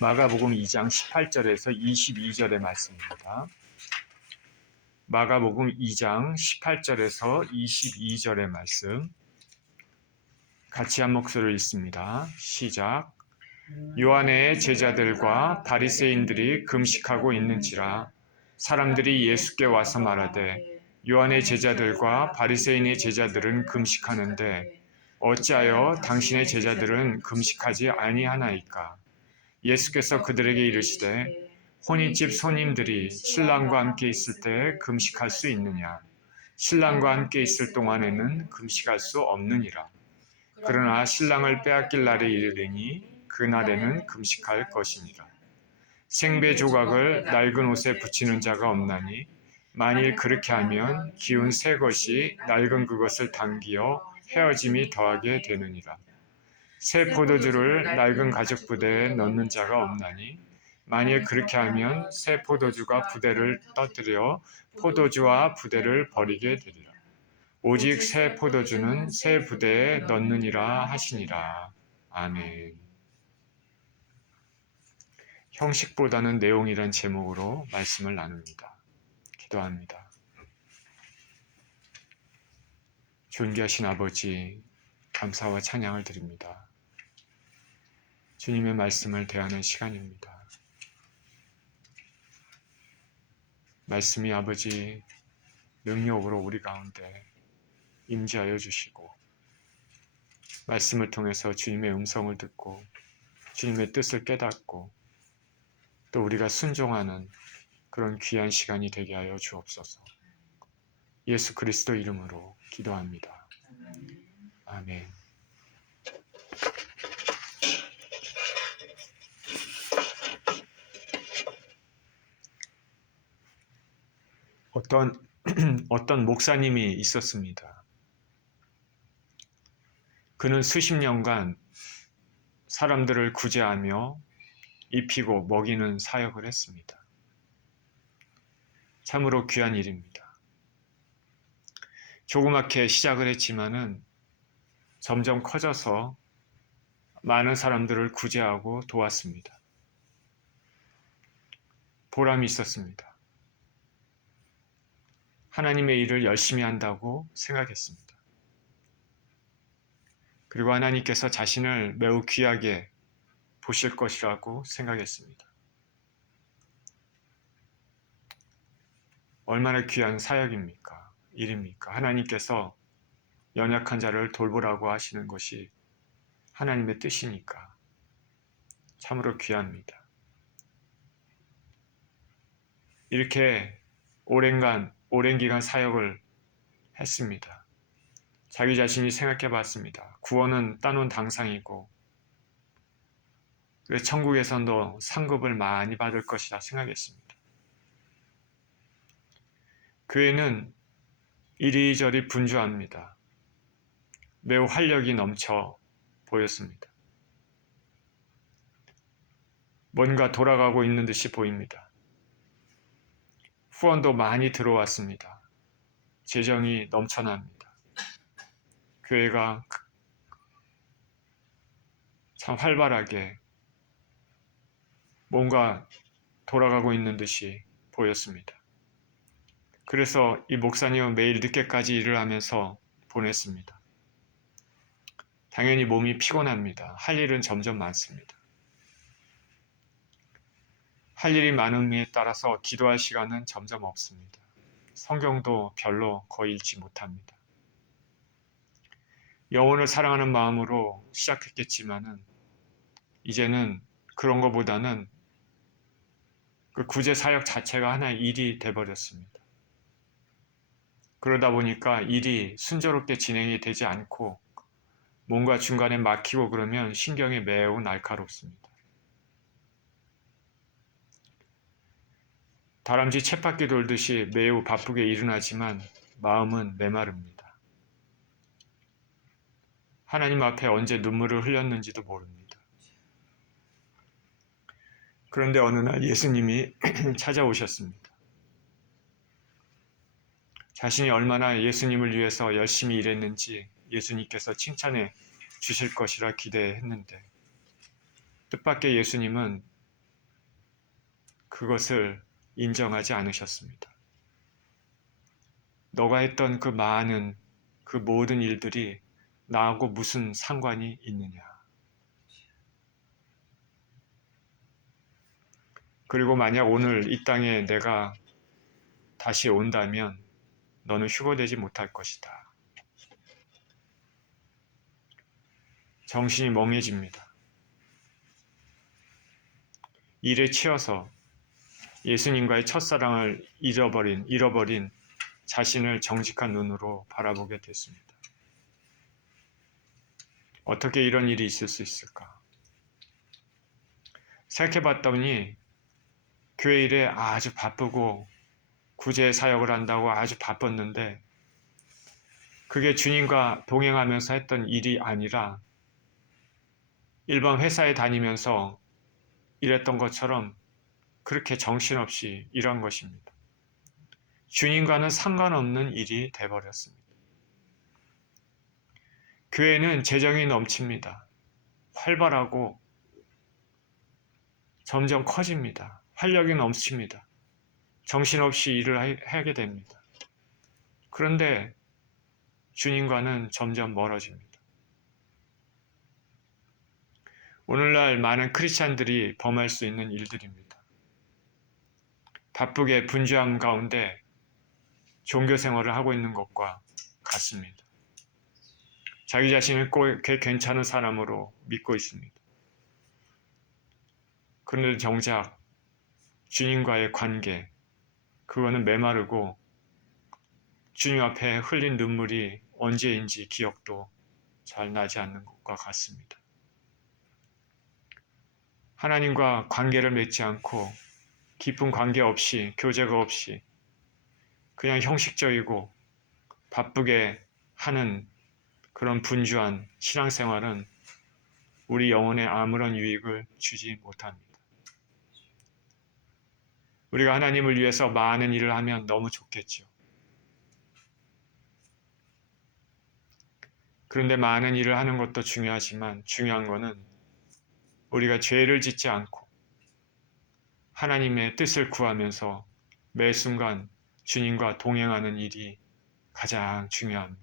마가복음 2장 18절에서 22절의 말씀입니다. 마가복음 2장 18절에서 22절의 말씀 같이 한 목소리로 읽습니다. 시작. 요한의 제자들과 바리새인들이 금식하고 있는지라 사람들이 예수께 와서 말하되 요한의 제자들과 바리새인의 제자들은 금식하는데 어찌하여 당신의 제자들은 금식하지 아니하나이까? 예수께서 그들에게 이르시되 혼인집 손님들이 신랑과 함께 있을 때 금식할 수 있느냐? 신랑과 함께 있을 동안에는 금식할 수 없느니라. 그러나 신랑을 빼앗길 날에 이르리니 그 날에는 금식할 것이니라. 생배 조각을 낡은 옷에 붙이는 자가 없나니 만일 그렇게 하면 기운 새 것이 낡은 그것을 당기어 헤어짐이 더하게 되느니라. 새 포도주를 낡은 가죽 부대에 넣는 자가 없나니 만일 그렇게 하면 새 포도주가 부대를 떠뜨려 포도주와 부대를 버리게 되리라. 오직 새 포도주는 새 부대에 넣느니라 하시니라. 아멘. 형식보다는 내용이란 제목으로 말씀을 나눕니다. 기도합니다. 존귀하신 아버지, 감사와 찬양을 드립니다. 주님의 말씀을 대하는 시간입니다. 말씀이 아버지 능력으로 우리 가운데 임재하여 주시고 말씀을 통해서 주님의 음성을 듣고 주님의 뜻을 깨닫고 또 우리가 순종하는 그런 귀한 시간이 되게 하여 주옵소서. 예수 그리스도 이름으로 기도합니다. 아멘. 어떤 목사님이 있었습니다. 그는 수십 년간 사람들을 구제하며 입히고 먹이는 사역을 했습니다. 참으로 귀한 일입니다. 조그맣게 시작을 했지만은 점점 커져서 많은 사람들을 구제하고 도왔습니다. 보람이 있었습니다. 하나님의 일을 열심히 한다고 생각했습니다. 그리고 하나님께서 자신을 매우 귀하게 보실 것이라고 생각했습니다. 얼마나 귀한 사역입니까? 일입니까? 하나님께서 연약한 자를 돌보라고 하시는 것이 하나님의 뜻이니까 참으로 귀합니다. 이렇게 오랜 기간 사역을 했습니다. 자기 자신이 생각해 봤습니다. 구원은 따놓은 당상이고 천국에서도 상급을 많이 받을 것이라 생각했습니다. 교회는 이리저리 분주합니다. 매우 활력이 넘쳐 보였습니다. 뭔가 돌아가고 있는 듯이 보입니다. 후원도 많이 들어왔습니다. 재정이 넘쳐납니다. 교회가 참 활발하게 뭔가 돌아가고 있는 듯이 보였습니다. 그래서 이 목사님은 매일 늦게까지 일을 하면서 보냈습니다. 당연히 몸이 피곤합니다. 할 일은 점점 많습니다. 할 일이 많음에 따라서 기도할 시간은 점점 없습니다. 성경도 별로 거의 읽지 못합니다. 영혼을 사랑하는 마음으로 시작했겠지만은 이제는 그런 것보다는 그 구제 사역 자체가 하나의 일이 돼버렸습니다. 그러다 보니까 일이 순조롭게 진행이 되지 않고 뭔가 중간에 막히고 그러면 신경이 매우 날카롭습니다. 다람쥐 쳇바퀴 돌듯이 매우 바쁘게 일어나지만 마음은 메마릅니다. 하나님 앞에 언제 눈물을 흘렸는지도 모릅니다. 그런데 어느 날 예수님이 찾아오셨습니다. 자신이 얼마나 예수님을 위해서 열심히 일했는지 예수님께서 칭찬해 주실 것이라 기대했는데 뜻밖의 예수님은 그것을 인정하지 않으셨습니다. 너가 했던 그 모든 일들이 나하고 무슨 상관이 있느냐. 그리고 만약 오늘 이 땅에 내가 다시 온다면 너는 휴거되지 못할 것이다. 정신이 멍해집니다. 일에 치여서 예수님과의 첫사랑을 잃어버린 자신을 정직한 눈으로 바라보게 됐습니다. 어떻게 이런 일이 있을 수 있을까? 생각해봤더니 교회 일에 아주 바쁘고 구제 사역을 한다고 아주 바빴는데 그게 주님과 동행하면서 했던 일이 아니라 일반 회사에 다니면서 일했던 것처럼 그렇게 정신없이 일한 것입니다. 주님과는 상관없는 일이 돼버렸습니다. 교회는 재정이 넘칩니다. 활발하고 점점 커집니다. 활력이 넘칩니다. 정신없이 일을 하게 됩니다. 그런데 주님과는 점점 멀어집니다. 오늘날 많은 크리스찬들이 범할 수 있는 일들입니다. 바쁘게 분주함 가운데 종교 생활을 하고 있는 것과 같습니다. 자기 자신을 꽤 괜찮은 사람으로 믿고 있습니다. 그런데 정작 주님과의 관계, 그거는 메마르고 주님 앞에 흘린 눈물이 언제인지 기억도 잘 나지 않는 것과 같습니다. 하나님과 관계를 맺지 않고 깊은 관계 없이 교제가 없이 그냥 형식적이고 바쁘게 하는 그런 분주한 신앙생활은 우리 영혼에 아무런 유익을 주지 못합니다. 우리가 하나님을 위해서 많은 일을 하면 너무 좋겠죠. 그런데 많은 일을 하는 것도 중요하지만 중요한 것은 우리가 죄를 짓지 않고 하나님의 뜻을 구하면서 매 순간 주님과 동행하는 일이 가장 중요합니다.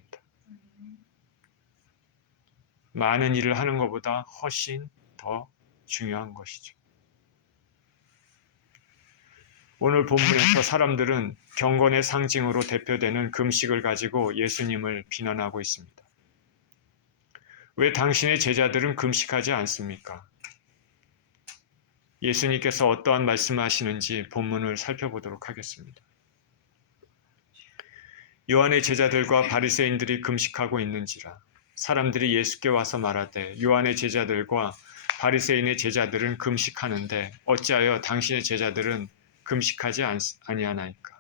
많은 일을 하는 것보다 훨씬 더 중요한 것이죠. 오늘 본문에서 사람들은 경건의 상징으로 대표되는 금식을 가지고 예수님을 비난하고 있습니다. 왜 당신의 제자들은 금식하지 않습니까? 예수님께서 어떠한 말씀을 하시는지 본문을 살펴보도록 하겠습니다. 요한의 제자들과 바리새인들이 금식하고 있는지라 사람들이 예수께 와서 말하되 요한의 제자들과 바리새인의 제자들은 금식하는데 어찌하여 당신의 제자들은 금식하지 아니하나이까?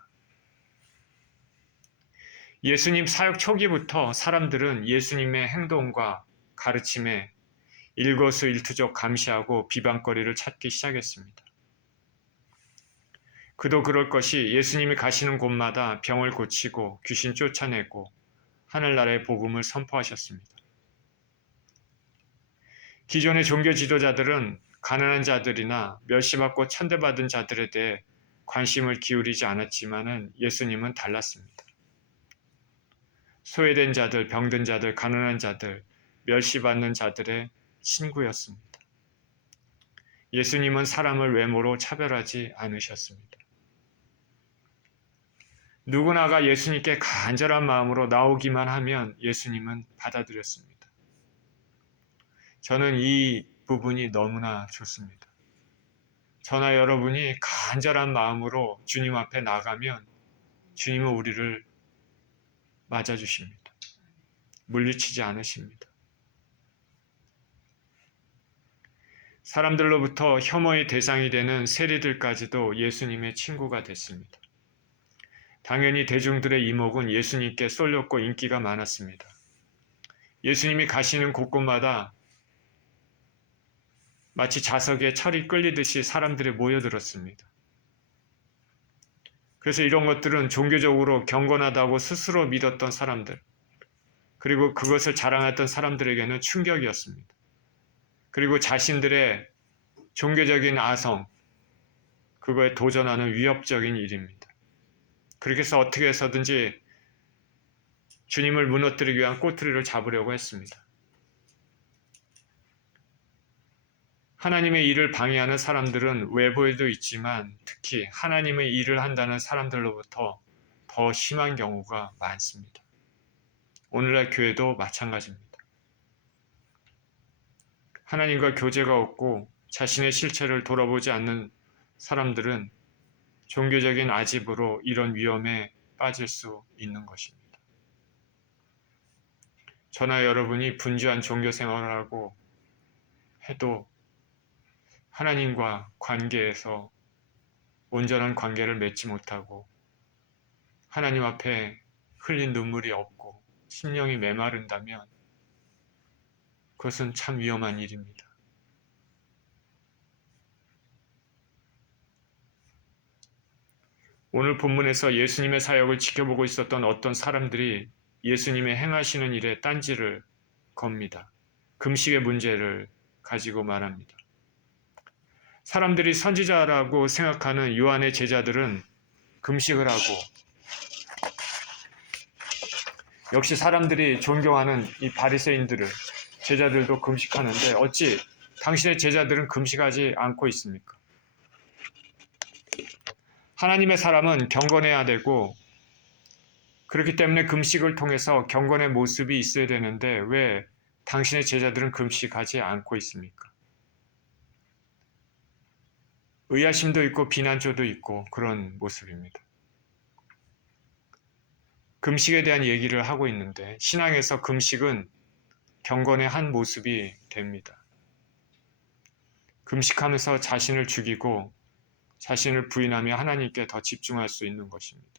예수님 사역 초기부터 사람들은 예수님의 행동과 가르침에 일거수일투족 감시하고 비방거리를 찾기 시작했습니다. 그도 그럴 것이 예수님이 가시는 곳마다 병을 고치고 귀신 쫓아내고 하늘나라의 복음을 선포하셨습니다. 기존의 종교 지도자들은 가난한 자들이나 멸시받고 천대받은 자들에 대해 관심을 기울이지 않았지만 예수님은 달랐습니다. 소외된 자들, 병든 자들, 가난한 자들, 멸시받는 자들의 친구였습니다. 예수님은 사람을 외모로 차별하지 않으셨습니다. 누구나가 예수님께 간절한 마음으로 나오기만 하면 예수님은 받아들였습니다. 저는 이 부분이 너무나 좋습니다. 저나 여러분이 간절한 마음으로 주님 앞에 나가면 주님은 우리를 맞아주십니다. 물리치지 않으십니다. 사람들로부터 혐오의 대상이 되는 세리들까지도 예수님의 친구가 됐습니다. 당연히 대중들의 이목은 예수님께 쏠렸고 인기가 많았습니다. 예수님이 가시는 곳곳마다 마치 자석에 철이 끌리듯이 사람들이 모여들었습니다. 그래서 이런 것들은 종교적으로 경건하다고 스스로 믿었던 사람들, 그리고 그것을 자랑했던 사람들에게는 충격이었습니다. 그리고 자신들의 종교적인 아성, 그거에 도전하는 위협적인 일입니다. 그렇게 해서 어떻게 해서든지 주님을 무너뜨리기 위한 꼬투리를 잡으려고 했습니다. 하나님의 일을 방해하는 사람들은 외부에도 있지만 특히 하나님의 일을 한다는 사람들로부터 더 심한 경우가 많습니다. 오늘날 교회도 마찬가지입니다. 하나님과 교제가 없고 자신의 실체를 돌아보지 않는 사람들은 종교적인 아집으로 이런 위험에 빠질 수 있는 것입니다. 저나 여러분이 분주한 종교 생활을 하고 해도 하나님과 관계에서 온전한 관계를 맺지 못하고 하나님 앞에 흘린 눈물이 없고 심령이 메마른다면 그것은 참 위험한 일입니다. 오늘 본문에서 예수님의 사역을 지켜보고 있었던 어떤 사람들이 예수님의 행하시는 일에 딴지를 겁니다. 금식의 문제를 가지고 말합니다. 사람들이 선지자라고 생각하는 요한의 제자들은 금식을 하고 역시 사람들이 존경하는 이 바리새인들을 제자들도 금식하는데 어찌 당신의 제자들은 금식하지 않고 있습니까? 하나님의 사람은 경건해야 되고 그렇기 때문에 금식을 통해서 경건의 모습이 있어야 되는데 왜 당신의 제자들은 금식하지 않고 있습니까? 의아심도 있고 비난조도 있고 그런 모습입니다. 금식에 대한 얘기를 하고 있는데 신앙에서 금식은 경건의 한 모습이 됩니다. 금식하면서 자신을 죽이고 자신을 부인하며 하나님께 더 집중할 수 있는 것입니다.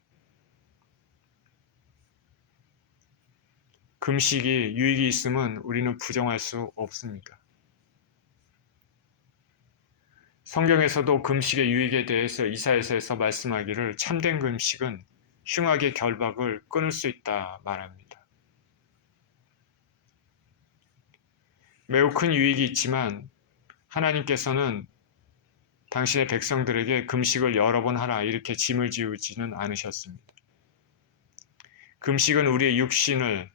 금식이 유익이 있음은 우리는 부정할 수 없습니다. 성경에서도 금식의 유익에 대해서 이사야서에서 말씀하기를 참된 금식은 흉악의 결박을 끊을 수 있다 말합니다. 매우 큰 유익이 있지만 하나님께서는 당신의 백성들에게 금식을 여러 번 하라 이렇게 짐을 지우지는 않으셨습니다. 금식은 우리의 육신을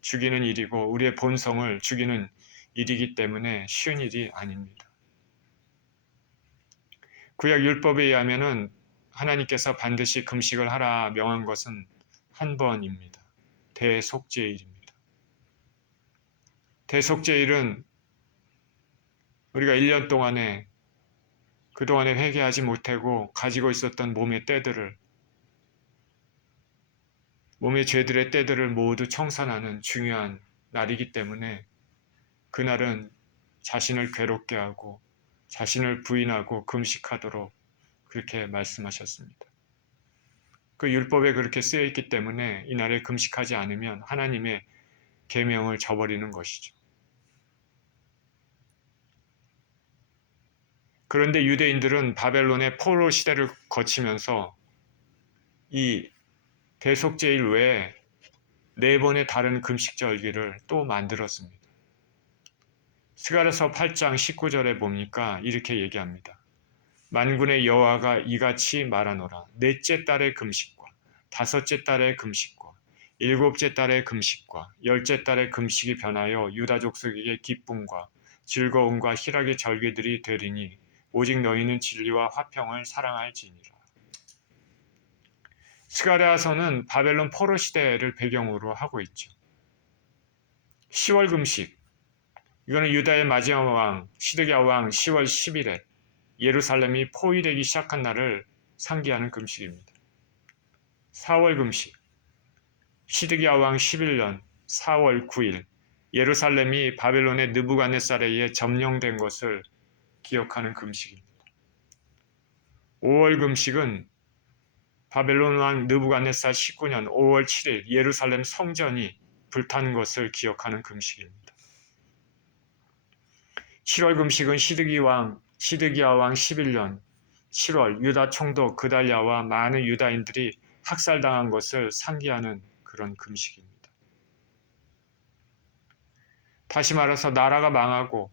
죽이는 일이고 우리의 본성을 죽이는 일이기 때문에 쉬운 일이 아닙니다. 구약 율법에 의하면은 하나님께서 반드시 금식을 하라 명한 것은 한 번입니다. 대속죄일입니다. 대속죄일은 우리가 1년 동안에 그동안에 회개하지 못하고 가지고 있었던 몸의 죄들의 때들을 모두 청산하는 중요한 날이기 때문에 그날은 자신을 괴롭게 하고 자신을 부인하고 금식하도록 그렇게 말씀하셨습니다. 그 율법에 그렇게 쓰여 있기 때문에 이날에 금식하지 않으면 하나님의 계명을 저버리는 것이죠. 그런데 유대인들은 바벨론의 포로 시대를 거치면서 이 대속죄일 외에 4번의 다른 금식절기를 또 만들었습니다. 스가랴서 8장 19절에 보니까 이렇게 얘기합니다. 만군의 여호와가 이같이 말하노라. 넷째 달의 금식과 다섯째 달의 금식과 일곱째 달의 금식과 열째 달의 금식이 변하여 유다 족속에게 기쁨과 즐거움과 희락의 절기들이 되리니 오직 너희는 진리와 화평을 사랑할지니라. 스가랴서는 바벨론 포로 시대를 배경으로 하고 있죠. 10월 금식, 이거는 유다의 마지막 왕 시드기야 왕 10월 10일에 예루살렘이 포위되기 시작한 날을 상기하는 금식입니다. 4월 금식, 시드기야 왕 11년 4월 9일 예루살렘이 바벨론의 느부갓네살에 의해 점령된 것을 기억하는 금식입니다. 5월 금식은 바벨론 왕 느부갓네살 19년 5월 7일 예루살렘 성전이 불탄 것을 기억하는 금식입니다. 7월 금식은 시드기야 왕 11년 7월 유다 총독 그달랴와 많은 유다인들이 학살당한 것을 상기하는 그런 금식입니다. 다시 말해서 나라가 망하고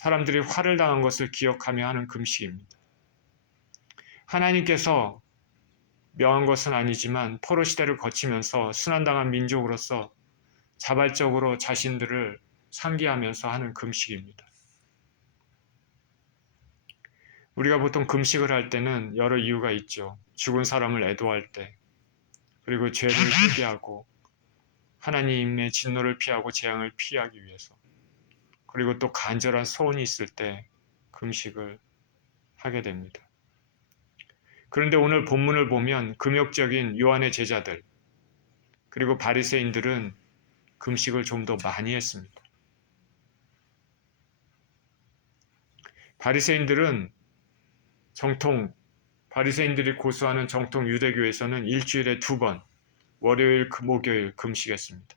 사람들이 화를 당한 것을 기억하며 하는 금식입니다. 하나님께서 명한 것은 아니지만 포로 시대를 거치면서 순환당한 민족으로서 자발적으로 자신들을 상기하면서 하는 금식입니다. 우리가 보통 금식을 할 때는 여러 이유가 있죠. 죽은 사람을 애도할 때, 그리고 죄를 회개하고 하나님의 진노를 피하고 재앙을 피하기 위해서, 그리고 또 간절한 소원이 있을 때 금식을 하게 됩니다. 그런데 오늘 본문을 보면 금욕적인 요한의 제자들 그리고 바리새인들은 금식을 좀 더 많이 했습니다. 바리새인들이 고수하는 정통 유대교에서는 일주일에 2번, 월요일, 목요일 금식했습니다.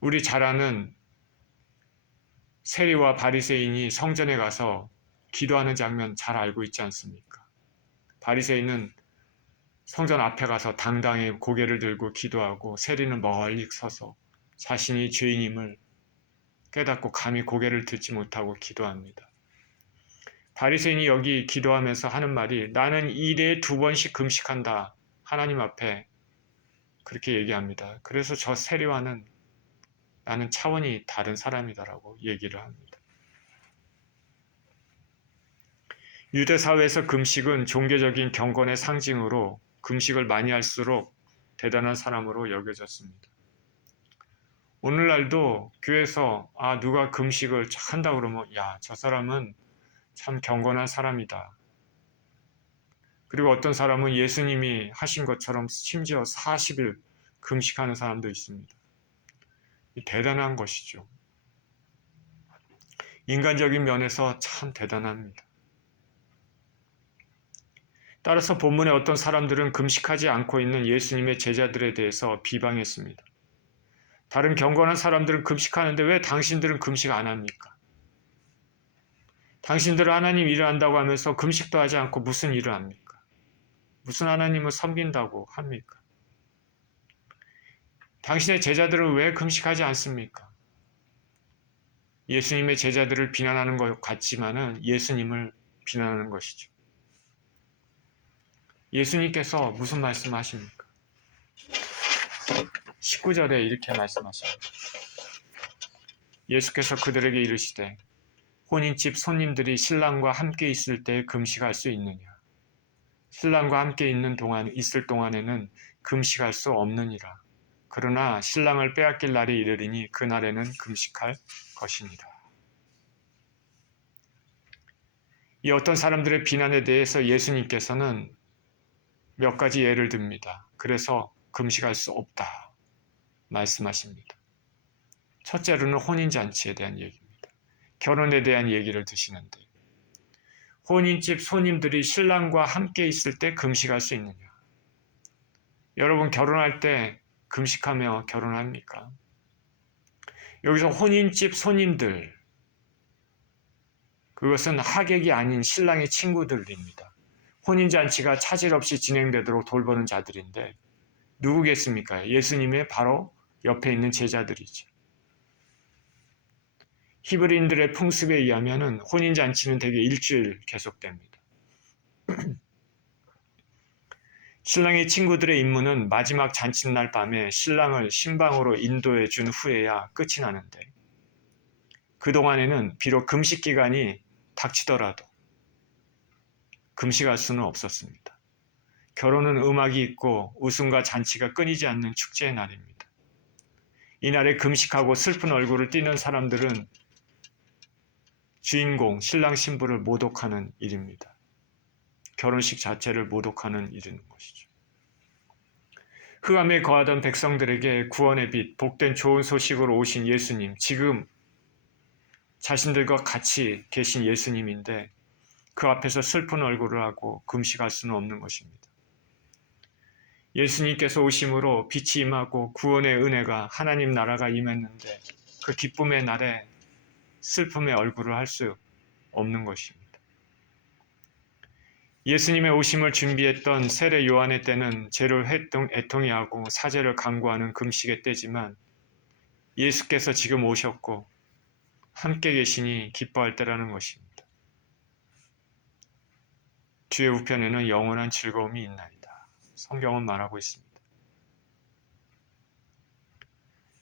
우리 잘 아는 세리와 바리새인이 성전에 가서 기도하는 장면 잘 알고 있지 않습니까? 바리새인은 성전 앞에 가서 당당히 고개를 들고 기도하고, 세리는 멀리 서서 자신이 죄인임을 깨닫고 감히 고개를 들지 못하고 기도합니다. 바리새인이 여기 기도하면서 하는 말이 나는 일에 2번씩 금식한다. 하나님 앞에 그렇게 얘기합니다. 그래서 저 세리와는 나는 차원이 다른 사람이다라고 얘기를 합니다. 유대 사회에서 금식은 종교적인 경건의 상징으로 금식을 많이 할수록 대단한 사람으로 여겨졌습니다. 오늘날도 교회에서 누가 금식을 한다 그러면 저 사람은 참 경건한 사람이다. 그리고 어떤 사람은 예수님이 하신 것처럼 심지어 40일 금식하는 사람도 있습니다. 대단한 것이죠. 인간적인 면에서 참 대단합니다. 따라서 본문의 어떤 사람들은 금식하지 않고 있는 예수님의 제자들에 대해서 비방했습니다. 다른 경건한 사람들은 금식하는데 왜 당신들은 금식 안 합니까? 당신들은 하나님 일을 한다고 하면서 금식도 하지 않고 무슨 일을 합니까? 무슨 하나님을 섬긴다고 합니까? 당신의 제자들은 왜 금식하지 않습니까? 예수님의 제자들을 비난하는 것 같지만은 예수님을 비난하는 것이죠. 예수님께서 무슨 말씀하십니까? 19절에 이렇게 말씀하십니다. 예수께서 그들에게 이르시되 혼인집 손님들이 신랑과 함께 있을 때 금식할 수 있느냐? 신랑과 함께 있을 동안에는 금식할 수 없느니라. 그러나 신랑을 빼앗길 날이 이르리니 그날에는 금식할 것이니라. 이 어떤 사람들의 비난에 대해서 예수님께서는 몇 가지 예를 듭니다. 그래서 금식할 수 없다 말씀하십니다. 첫째로는 혼인잔치에 대한 얘기입니다. 결혼에 대한 얘기를 드시는데 혼인집 손님들이 신랑과 함께 있을 때 금식할 수 있느냐? 여러분 결혼할 때 금식하며 결혼합니까? 여기서 혼인집 손님들, 그것은 하객이 아닌 신랑의 친구들입니다. 혼인잔치가 차질 없이 진행되도록 돌보는 자들인데 누구겠습니까? 예수님의 바로 옆에 있는 제자들이죠. 히브리인들의 풍습에 의하면 혼인잔치는 대개 일주일 계속됩니다. 신랑의 친구들의 임무는 마지막 잔칫날 밤에 신랑을 신방으로 인도해 준 후에야 끝이 나는데 그동안에는 비록 금식 기간이 닥치더라도 금식할 수는 없었습니다. 결혼은 음악이 있고 웃음과 잔치가 끊이지 않는 축제의 날입니다. 이날에 금식하고 슬픈 얼굴을 띠는 사람들은 주인공, 신랑 신부를 모독하는 일입니다. 결혼식 자체를 모독하는 일인 것이죠. 흑암에 거하던 백성들에게 구원의 빛, 복된 좋은 소식으로 오신 예수님, 지금 자신들과 같이 계신 예수님인데 그 앞에서 슬픈 얼굴을 하고 금식할 수는 없는 것입니다. 예수님께서 오심으로 빛이 임하고 구원의 은혜가 하나님 나라가 임했는데 그 기쁨의 날에 슬픔의 얼굴을 할 수 없는 것입니다. 예수님의 오심을 준비했던 세례 요한의 때는 죄를 애통히 하고 사죄를 강구하는 금식의 때지만 예수께서 지금 오셨고 함께 계시니 기뻐할 때라는 것입니다. 주의 우편에는 영원한 즐거움이 있나이다. 성경은 말하고 있습니다.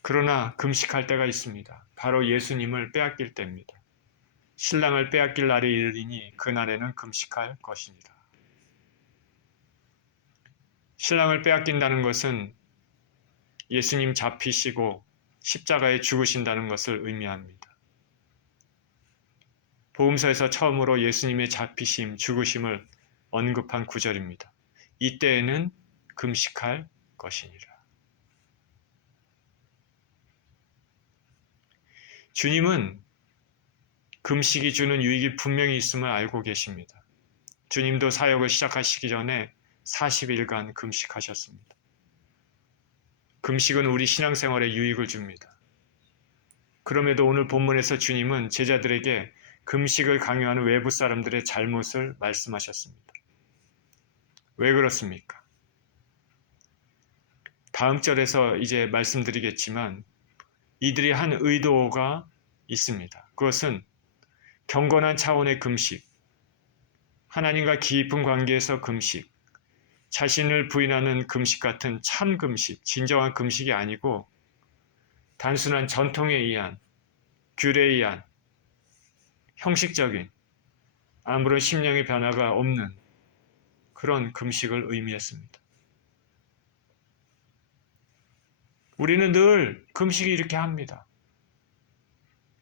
그러나 금식할 때가 있습니다. 바로 예수님을 빼앗길 때입니다. 신랑을 빼앗길 날이 이르리니 그날에는 금식할 것이니라. 신랑을 빼앗긴다는 것은 예수님 잡히시고 십자가에 죽으신다는 것을 의미합니다. 복음서에서 처음으로 예수님의 잡히심, 죽으심을 언급한 구절입니다. 이때에는 금식할 것이니라. 주님은 금식이 주는 유익이 분명히 있음을 알고 계십니다. 주님도 사역을 시작하시기 전에 40일간 금식하셨습니다. 금식은 우리 신앙생활에 유익을 줍니다. 그럼에도 오늘 본문에서 주님은 제자들에게 금식을 강요하는 외부 사람들의 잘못을 말씀하셨습니다. 왜 그렇습니까? 다음 절에서 이제 말씀드리겠지만 이들이 한 의도가 있습니다. 그것은 경건한 차원의 금식, 하나님과 깊은 관계에서 금식, 자신을 부인하는 금식 같은 참 금식, 진정한 금식이 아니고 단순한 전통에 의한, 규례에 의한, 형식적인, 아무런 심령의 변화가 없는 그런 금식을 의미했습니다. 우리는 늘 금식이 이렇게 합니다.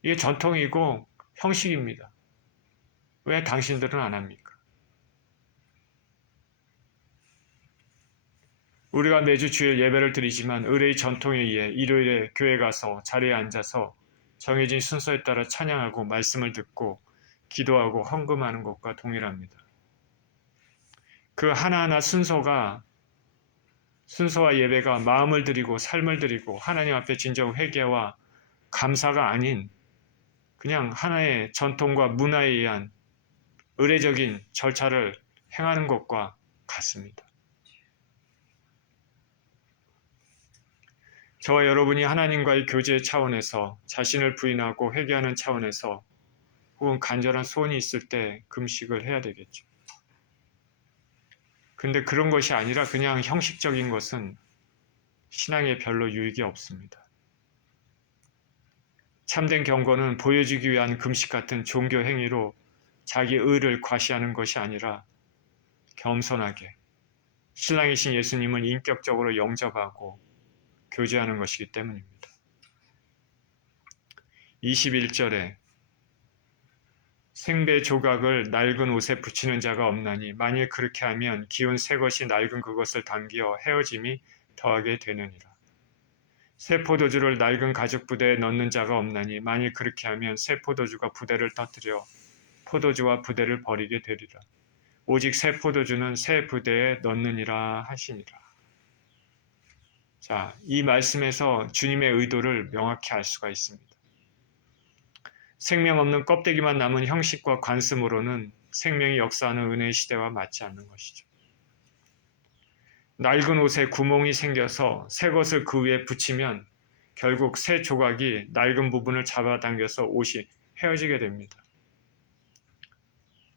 이게 전통이고 형식입니다. 왜 당신들은 안 합니까? 우리가 매주 주일 예배를 드리지만 의례의 전통에 의해 일요일에 교회 가서 자리에 앉아서 정해진 순서에 따라 찬양하고 말씀을 듣고 기도하고 헌금하는 것과 동일합니다. 그 하나하나 순서와 예배가 마음을 드리고 삶을 드리고 하나님 앞에 진정 회개와 감사가 아닌 그냥 하나의 전통과 문화에 의한 의례적인 절차를 행하는 것과 같습니다. 저와 여러분이 하나님과의 교제 차원에서 자신을 부인하고 회개하는 차원에서 혹은 간절한 소원이 있을 때 금식을 해야 되겠죠. 근데 그런 것이 아니라 그냥 형식적인 것은 신앙에 별로 유익이 없습니다. 참된 경건은 보여주기 위한 금식 같은 종교 행위로 자기 의를 과시하는 것이 아니라 겸손하게 신랑이신 예수님을 인격적으로 영접하고 교제하는 것이기 때문입니다. 21절에 생배 조각을 낡은 옷에 붙이는 자가 없나니 만일 그렇게 하면 기운 새 것이 낡은 그것을 당기어 헤어짐이 더하게 되느니라. 새 포도주를 낡은 가죽 부대에 넣는 자가 없나니 만일 그렇게 하면 새 포도주가 부대를 터뜨려 포도주와 부대를 버리게 되리라. 오직 새 포도주는 새 부대에 넣느니라 하시니라. 자, 이 말씀에서 주님의 의도를 명확히 알 수가 있습니다. 생명 없는 껍데기만 남은 형식과 관습으로는 생명이 역사하는 은혜의 시대와 맞지 않는 것이죠. 낡은 옷에 구멍이 생겨서 새 것을 그 위에 붙이면 결국 새 조각이 낡은 부분을 잡아당겨서 옷이 헤어지게 됩니다.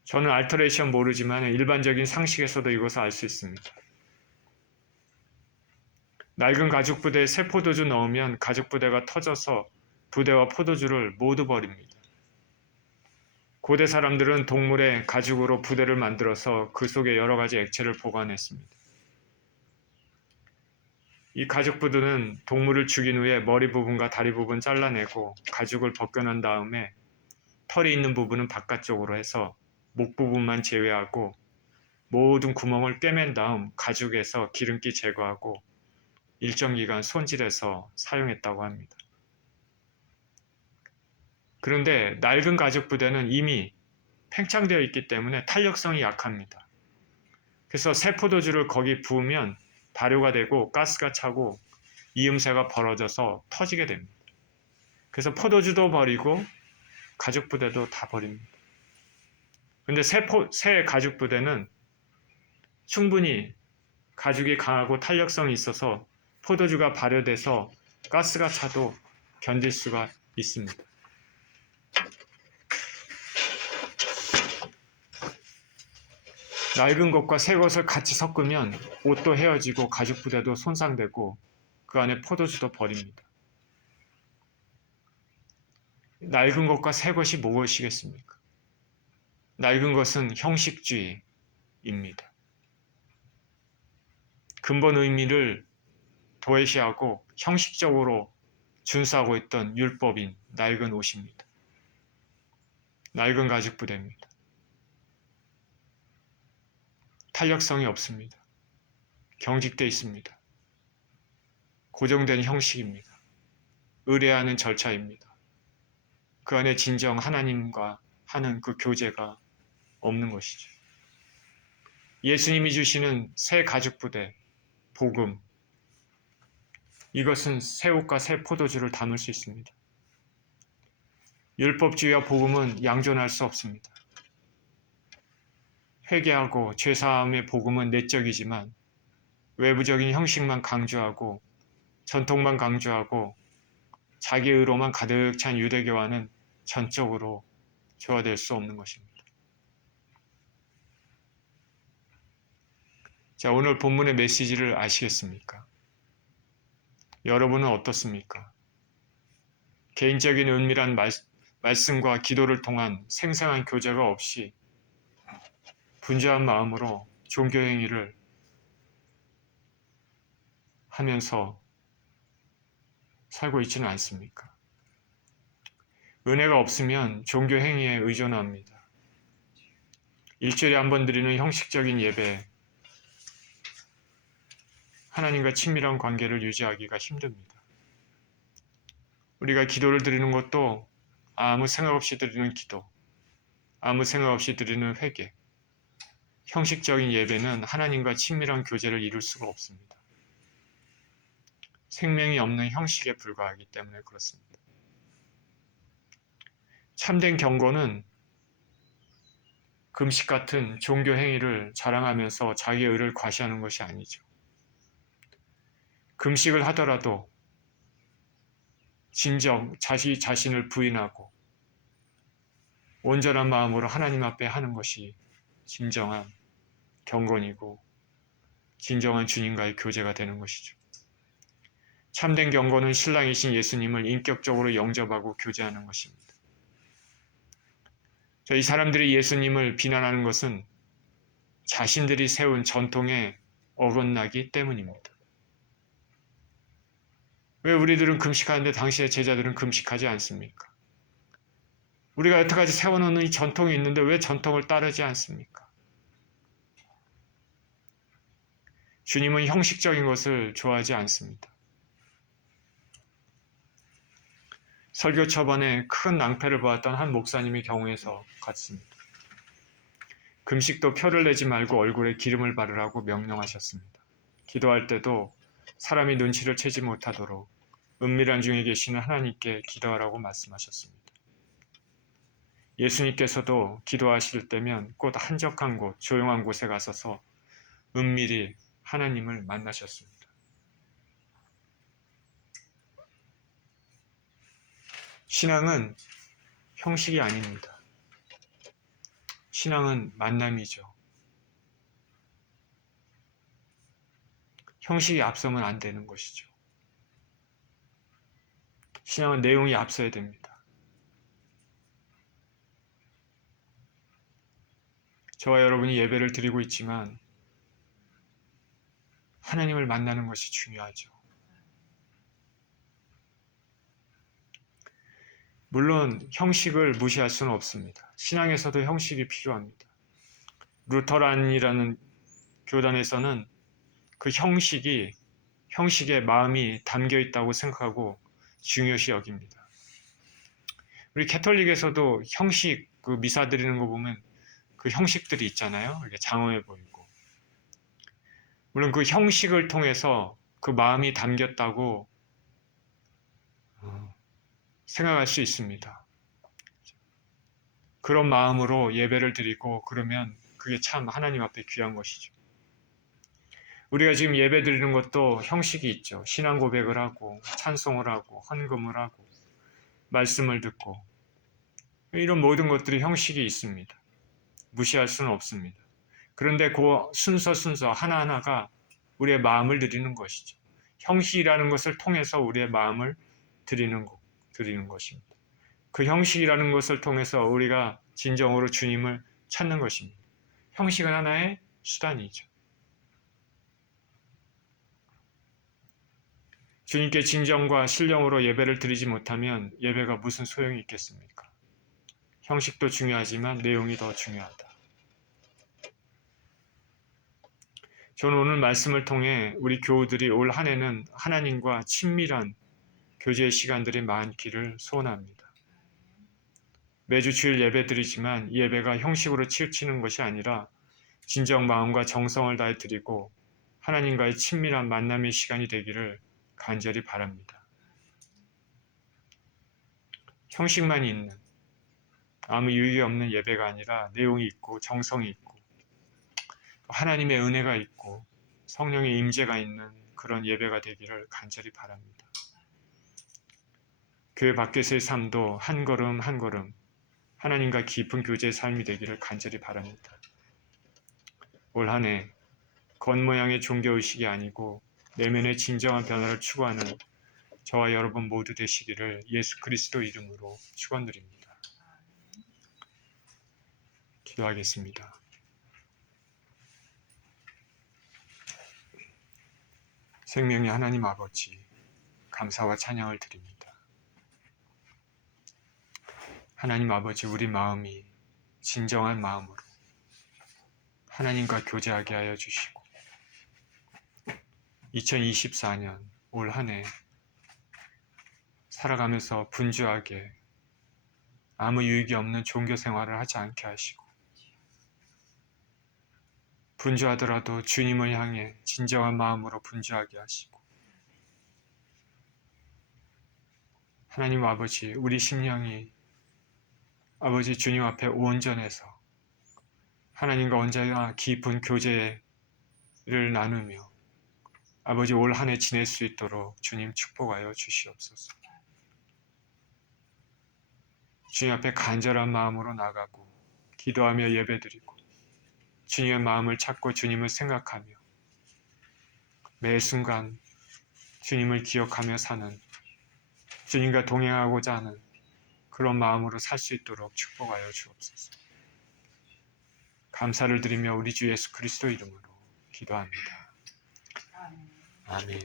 저는 알터레이션 모르지만 일반적인 상식에서도 이것을 알 수 있습니다. 낡은 가죽 부대에 새 포도주 넣으면 가죽 부대가 터져서 부대와 포도주를 모두 버립니다. 고대 사람들은 동물의 가죽으로 부대를 만들어서 그 속에 여러 가지 액체를 보관했습니다. 이 가죽 부대는 동물을 죽인 후에 머리 부분과 다리 부분 잘라내고 가죽을 벗겨난 다음에 털이 있는 부분은 바깥쪽으로 해서 목 부분만 제외하고 모든 구멍을 꿰맨 다음 가죽에서 기름기 제거하고 일정 기간 손질해서 사용했다고 합니다. 그런데 낡은 가죽 부대는 이미 팽창되어 있기 때문에 탄력성이 약합니다. 그래서 새 포도주를 거기 부으면 발효가 되고 가스가 차고 이음새가 벌어져서 터지게 됩니다. 그래서 포도주도 버리고 가죽 부대도 다 버립니다. 그런데 새 가죽 부대는 충분히 가죽이 강하고 탄력성이 있어서 포도주가 발효돼서 가스가 차도 견딜 수가 있습니다. 낡은 것과 새 것을 같이 섞으면 옷도 헤어지고 가죽 부대도 손상되고 그 안에 포도주도 버립니다. 낡은 것과 새 것이 무엇이겠습니까? 낡은 것은 형식주의입니다. 근본 의미를 도외시하고 형식적으로 준수하고 있던 율법인 낡은 옷입니다. 낡은 가죽 부대입니다. 탄력성이 없습니다. 경직되어 있습니다. 고정된 형식입니다. 의뢰하는 절차입니다. 그 안에 진정 하나님과 하는 그 교제가 없는 것이죠. 예수님이 주시는 새 가죽 부대, 복음, 이것은 새 옷과 새 포도주를 담을 수 있습니다. 율법주의와 복음은 양존할 수 없습니다. 회개하고 죄사함의 복음은 내적이지만 외부적인 형식만 강조하고 전통만 강조하고 자기 의로만 가득 찬 유대교와는 전적으로 조화될 수 없는 것입니다. 자, 오늘 본문의 메시지를 아시겠습니까? 여러분은 어떻습니까? 개인적인 은밀한 말씀과 기도를 통한 생생한 교제가 없이 분주한 마음으로 종교 행위를 하면서 살고 있지는 않습니까? 은혜가 없으면 종교 행위에 의존합니다. 일주일에 한 번 드리는 형식적인 예배, 하나님과 친밀한 관계를 유지하기가 힘듭니다. 우리가 기도를 드리는 것도 아무 생각 없이 드리는 기도, 아무 생각 없이 드리는 회개, 형식적인 예배는 하나님과 친밀한 교제를 이룰 수가 없습니다. 생명이 없는 형식에 불과하기 때문에 그렇습니다. 참된 경건은 금식 같은 종교 행위를 자랑하면서 자기의 의를 과시하는 것이 아니죠. 금식을 하더라도 진정 자신을 부인하고 온전한 마음으로 하나님 앞에 하는 것이 진정한 경건이고 진정한 주님과의 교제가 되는 것이죠. 참된 경건은 신랑이신 예수님을 인격적으로 영접하고 교제하는 것입니다. 이 사람들이 예수님을 비난하는 것은 자신들이 세운 전통에 어긋나기 때문입니다. 왜 우리들은 금식하는데 당신의 제자들은 금식하지 않습니까? 우리가 여태까지 세워놓은 이 전통이 있는데 왜 전통을 따르지 않습니까? 주님은 형식적인 것을 좋아하지 않습니다. 설교 초반에 큰 낭패를 보았던 한 목사님의 경우에서 같습니다. 금식도 표를 내지 말고 얼굴에 기름을 바르라고 명령하셨습니다. 기도할 때도 사람이 눈치를 채지 못하도록 은밀한 중에 계시는 하나님께 기도하라고 말씀하셨습니다. 예수님께서도 기도하실 때면 곧 한적한 곳, 조용한 곳에 가서서 은밀히 하나님을 만나셨습니다. 신앙은 형식이 아닙니다. 신앙은 만남이죠. 형식이 앞서면 안 되는 것이죠. 신앙은 내용이 앞서야 됩니다. 저와 여러분이 예배를 드리고 있지만 하나님을 만나는 것이 중요하죠. 물론 형식을 무시할 수는 없습니다. 신앙에서도 형식이 필요합니다. 루터란이라는 교단에서는 그 형식에 마음이 담겨 있다고 생각하고 중요시 여깁니다. 우리 캐톨릭에서도 형식, 그 미사 드리는 거 보면 그 형식들이 있잖아요. 이렇게 장엄해 보이고. 물론 그 형식을 통해서 그 마음이 담겼다고 생각할 수 있습니다. 그런 마음으로 예배를 드리고 그러면 그게 참 하나님 앞에 귀한 것이죠. 우리가 지금 예배 드리는 것도 형식이 있죠. 신앙 고백을 하고 찬송을 하고 헌금을 하고 말씀을 듣고 이런 모든 것들이 형식이 있습니다. 무시할 수는 없습니다. 그런데 그 순서 하나하나가 우리의 마음을 드리는 것이죠. 형식이라는 것을 통해서 우리의 마음을 드리는 것입니다. 그 형식이라는 것을 통해서 우리가 진정으로 주님을 찾는 것입니다. 형식은 하나의 수단이죠. 주님께 진정과 신령으로 예배를 드리지 못하면 예배가 무슨 소용이 있겠습니까? 형식도 중요하지만 내용이 더 중요하다. 저는 오늘 말씀을 통해 우리 교우들이 올 한 해는 하나님과 친밀한 교제의 시간들이 많기를 소원합니다. 매주 주일 예배 드리지만 이 예배가 형식으로 치우치는 것이 아니라 진정 마음과 정성을 다해 드리고 하나님과의 친밀한 만남의 시간이 되기를 간절히 바랍니다. 형식만 있는 아무 유익이 없는 예배가 아니라 내용이 있고 정성이 있고 하나님의 은혜가 있고 성령의 임재가 있는 그런 예배가 되기를 간절히 바랍니다. 교회 밖에서의 삶도 한 걸음 한 걸음 하나님과 깊은 교제의 삶이 되기를 간절히 바랍니다. 올 한 해 겉모양의 종교의식이 아니고 내면의 진정한 변화를 추구하는 저와 여러분 모두 되시기를 예수 그리스도 이름으로 축원드립니다. 기도하겠습니다. 생명의 하나님 아버지, 감사와 찬양을 드립니다. 하나님 아버지, 우리 마음이 진정한 마음으로 하나님과 교제하게 하여 주시고 2024년 올 한 해 살아가면서 분주하게 아무 유익이 없는 종교 생활을 하지 않게 하시고 분주하더라도 주님을 향해 진정한 마음으로 분주하게 하시고 하나님 아버지, 우리 심령이 아버지 주님 앞에 온전해서 하나님과 언제나 깊은 교제를 나누며 아버지 올 한 해 지낼 수 있도록 주님 축복하여 주시옵소서. 주님 앞에 간절한 마음으로 나가고 기도하며 예배드리고 주님의 마음을 찾고 주님을 생각하며 매 순간 주님을 기억하며 사는 주님과 동행하고자 하는 그런 마음으로 살 수 있도록 축복하여 주옵소서. 감사를 드리며 우리 주 예수 그리스도 이름으로 기도합니다. 아멘.